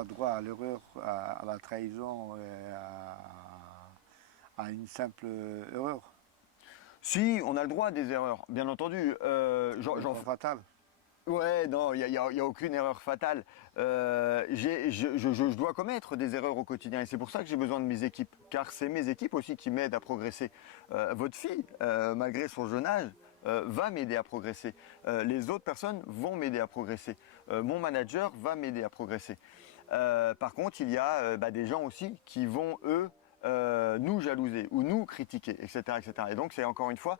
pas droit à l'erreur, à la trahison, à une simple erreur. Si, on a le droit à des erreurs, bien entendu. Erreur fatale. Ouais, non, il y a aucune erreur fatale. Je dois commettre des erreurs au quotidien et c'est pour ça que j'ai besoin de mes équipes, car c'est mes équipes aussi qui m'aident à progresser. Votre fille, malgré son jeune âge, va m'aider à progresser. Les autres personnes vont m'aider à progresser. Mon manager va m'aider à progresser. Par contre, il y a des gens aussi qui vont, eux, nous jalouser ou nous critiquer, etc., etc. Et donc, c'est encore une fois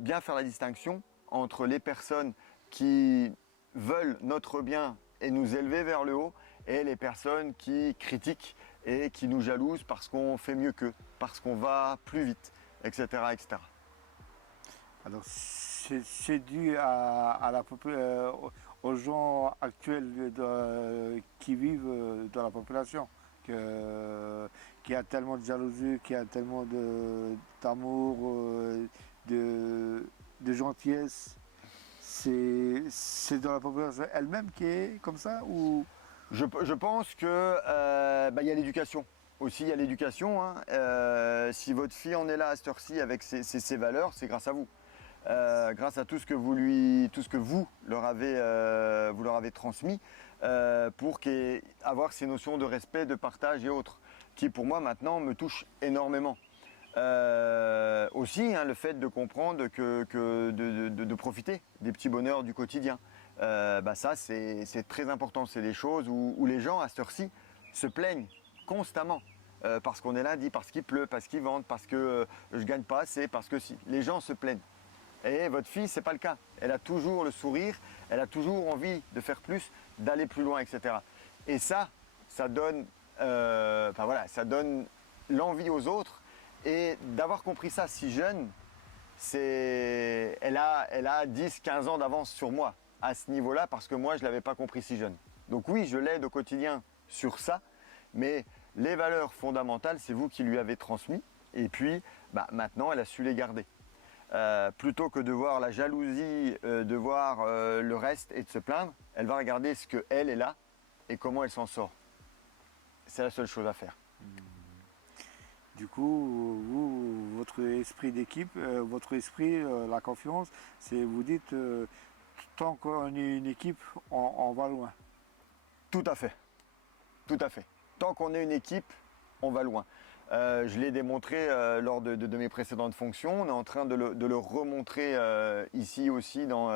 bien faire la distinction entre les personnes qui veulent notre bien et nous élever vers le haut et les personnes qui critiquent et qui nous jalousent parce qu'on fait mieux qu'eux, parce qu'on va plus vite, etc., etc. Alors, c'est dû aux gens actuels qui vivent dans la population, qui a tellement de jalousie, qui a tellement d'amour, de gentillesse. C'est dans la population elle-même qui est comme ça ou... Je pense que y a l'éducation. Aussi, il y a l'éducation. Hein. Si votre fille en est là à cette heure-ci avec ses valeurs, c'est grâce à vous. Grâce à tout ce que vous leur avez transmis pour avoir ces notions de respect, de partage et autres, qui pour moi maintenant me touchent énormément. Aussi, hein, le fait de comprendre de profiter des petits bonheurs du quotidien. Ça, c'est très important. C'est des choses où les gens, à cette heure-ci, se plaignent constamment. Parce qu'on est lundi, parce qu'il pleut, parce qu'il vente, parce que je gagne pas assez, parce que si. Les gens se plaignent. Et votre fille, c'est pas le cas. Elle a toujours le sourire, elle a toujours envie de faire plus, d'aller plus loin, etc. Et ça donne, ça donne l'envie aux autres. Et d'avoir compris ça si jeune, elle a 10, 15 ans d'avance sur moi à ce niveau-là parce que moi, je ne l'avais pas compris si jeune. Donc oui, je l'aide au quotidien sur ça, mais les valeurs fondamentales, c'est vous qui lui avez transmis. Et puis, maintenant, elle a su les garder. Plutôt que de voir la jalousie, de voir le reste et de se plaindre, elle va regarder ce qu'elle est là et comment elle s'en sort. C'est la seule chose à faire. Du coup, vous, votre esprit d'équipe, votre esprit, la confiance, c'est vous dites, tant qu'on est une équipe, on va loin. Tout à fait. Tout à fait. Tant qu'on est une équipe, on va loin. Je l'ai démontré lors de mes précédentes fonctions. On est en train de le remontrer ici aussi dans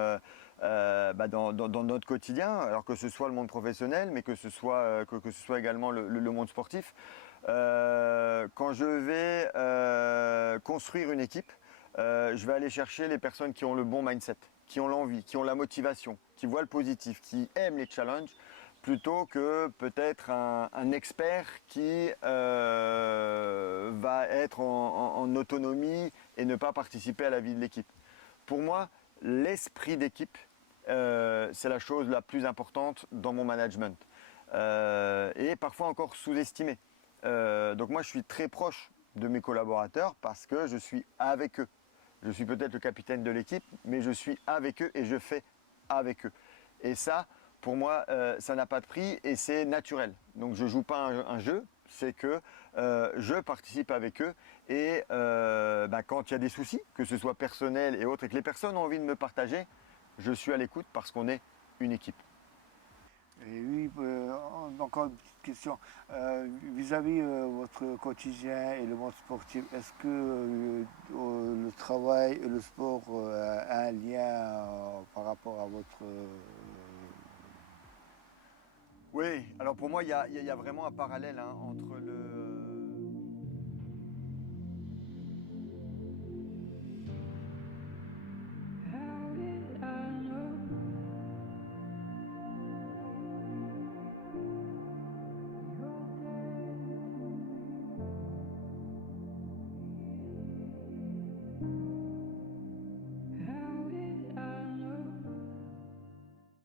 notre quotidien, alors que ce soit le monde professionnel, mais que ce soit également le monde sportif. Quand je vais construire une équipe, je vais aller chercher les personnes qui ont le bon mindset, qui ont l'envie, qui ont la motivation, qui voient le positif, qui aiment les challenges, plutôt que peut-être un expert qui va être en autonomie et ne pas participer à la vie de l'équipe. Pour moi, l'esprit d'équipe, c'est la chose la plus importante dans mon management et parfois encore sous-estimée. Donc moi, je suis très proche de mes collaborateurs parce que je suis avec eux. Je suis peut-être le capitaine de l'équipe, mais je suis avec eux et je fais avec eux. Et ça, pour moi, ça n'a pas de prix et c'est naturel. Donc je ne joue pas un jeu, c'est que je participe avec eux et quand il y a des soucis, que ce soit personnel et autres, et que les personnes ont envie de me partager, je suis à l'écoute parce qu'on est une équipe. Et oui, encore une petite question. Vis-à-vis votre quotidien et le monde sportif, est-ce que le travail et le sport a un lien par rapport à votre... Oui, alors pour moi, il y a vraiment un parallèle hein, entre